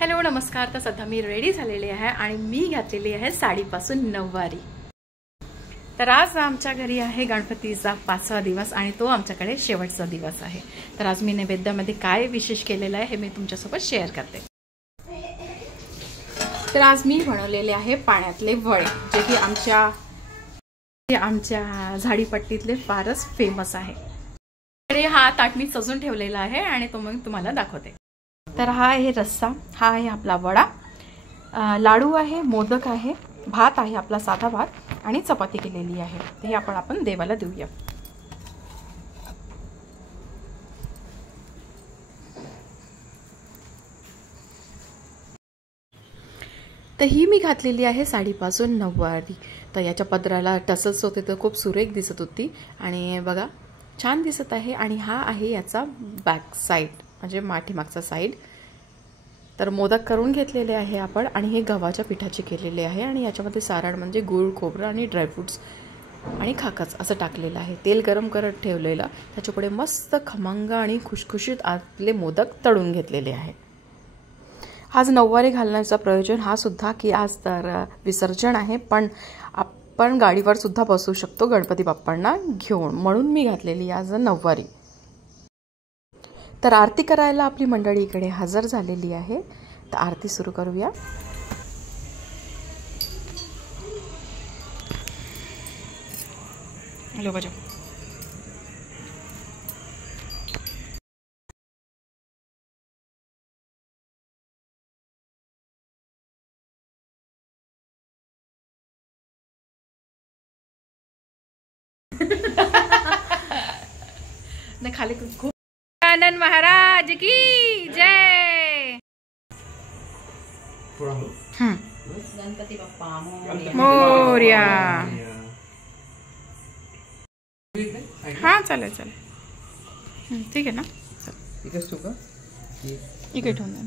Hello नमस्कार। तर सध्या मी रेडी झालेली आहे आणि मी घातलेली आहे साडीपासून नऊवारी। तर आज आमच्या घरी आहे गणपतीचा 5वा दिवस आणि तो आमच्याकडे शेवटचा दिवस आहे। तर आज मी नैवेद्यामध्ये काय विशेष केलेलं आहे हे मी तुमच्यासोबत शेअर करते। तर आज मी बनवलेले आहे पाण्यातले वडे, जे की आमच्या झाडीपट्टीतले फारच फेमस आहे। हा ताट मी सजून ठेवलेला आहे आणि तो मग तुम्हाला दाखवते। तर हा आहे रस्सा, हा आहे आपला वडा, लाडू आहे, मोदक आहे, भात आहे आपला साधा भात आणि चपाती केलेली आहे। तर हे आपण देवाला देऊया। तर ही मी घातलेली आहे साडीपासून नऊवारी। तर याच्या पदराला टसल्स होते तर खूप सुरेख दिसत होती आणि बघा छान दिसत आहे। आणि हा आहे याचा बॅक साइड, म्हणजे मागचा साइड। तर मोदक करून घेतलेले आहे आपण आणि हे गव्हाच्या पिठाचे केलेले आहे आणि याच्यामध्ये सारण म्हणजे गूळ, खोबरं आणि ड्रायफ्रुट्स आणि खाकच असं टाकलेलं आहे। तेल गरम करत ठेवलेलं, त्याच्यापुढे मस्त खमंग आणि खुशखुशीत आपले मोदक तळून घेतलेले आहे। आज नऊवारी घालण्याचा प्रयोजन हा सुद्धा की आज तर विसर्जन आहे, पण आपण गाडीवर सुद्धा बसू शकतो गणपती बाप्पांना घेऊन, म्हणून मी घातलेली आज नऊवारी। तर आरती करायला आपली मंडळी इकडे हजर झालेली आहे। तर आरती सुरू करूया। हॅलो बजाव। नाही खाली खूप आनंद महाराज की जय। गणपती बाप्पा मोरया। हाँ चालेल चालेल, ठीक आहे ना। इकडे ठेवून द्या।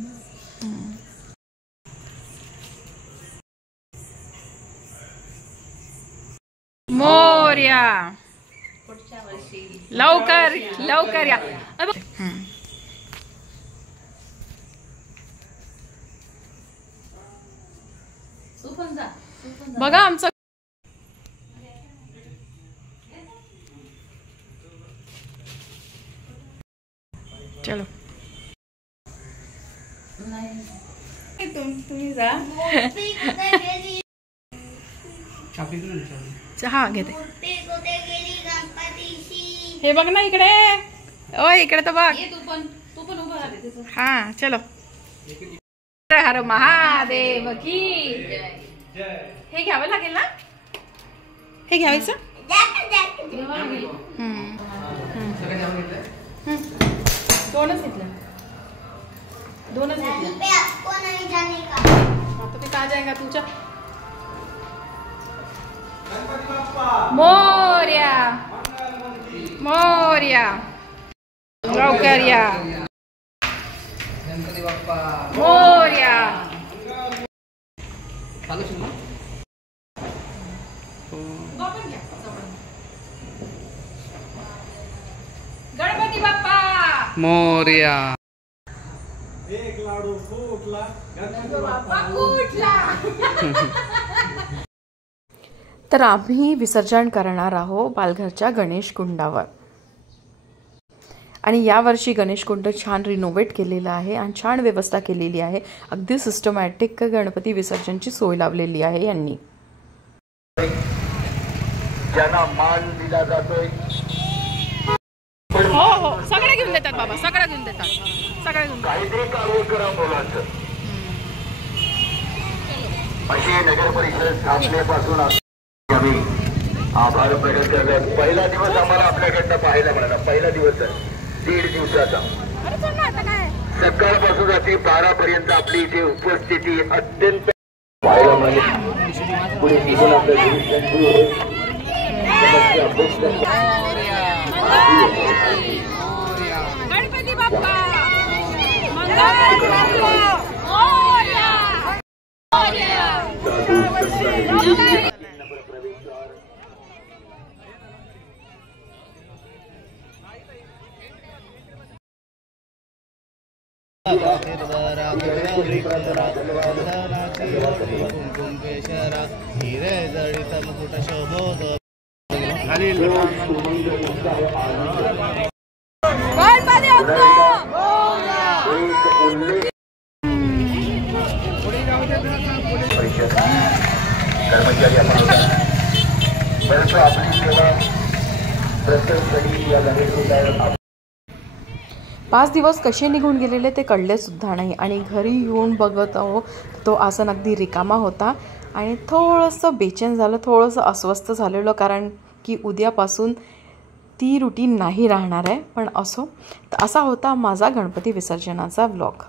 मोरया, लवकर लवकर या। बघा आमचं चलो तुम्ही जा। हा घेते। हे बघ ना इकडे, ओ इकडे तर बघ। तू पण उभा राहा। हा चलो। हर महादेव की हे घ्यावं लागेल ना, हे घ्यायचं। दोनच घेतलं, दोनच घेतलं। आता ते का जाएगा तुझ्या। मोरया मोरया, लवकर या। गणपती बाप्पा मोरया। गणपती बाप्पा मोरया। एक लाडू फुटला, गणपती बाप्पा फुटला। तर आम्ही विसर्जन करणार आहोत पालघरच्या गणेश कुंडावर। आणि यावर्षी गणेश कुंड छान रिनोव्हेट केलेलं आहे आणि छान व्यवस्था केलेली आहे। अगदी सिस्टमॅटिक गणपती विसर्जनची सोय लावलेली आहे यांनी। ज्यांना मान दिला जातोय, हो हो सगळे घेऊन देतात बाबा, सगळे घेऊन देतात, सगळे घेऊन। काहीतरी कारवाई करा मुलांचं। अशी नगर परिषद स्थापनेपासून आम्ही आभार प्रकट करतात। पहिला दिवस आम्हाला आपल्याकडनं पाहायला मिळाला, पहिला दिवस आहे 1.5 दिवसाचा। सकाळपासून रात्री 12 पर्यंत आपली इथे उपस्थिती अत्यंत पाहायला मिळाली। पुढे तिथून गणपती बाप्पा कर्मचारी आपण परंतु आपली सेवा प्रत्येक या गणेश 5 दिवस कसे निघून गेलेले ते कळले सुद्धा नाही आणि घरी येऊन बघत आहो तो आसन अगदी रिकामा होता आणि थोडंसं बेचैन झालं, थोडंसं अस्वस्थ झालेलं, कारण की उद्यापासून ती रुटीन नाही राहणार आहे. पण असो, तर असा होता माझा गणपती विसर्जनाचा व्लॉग.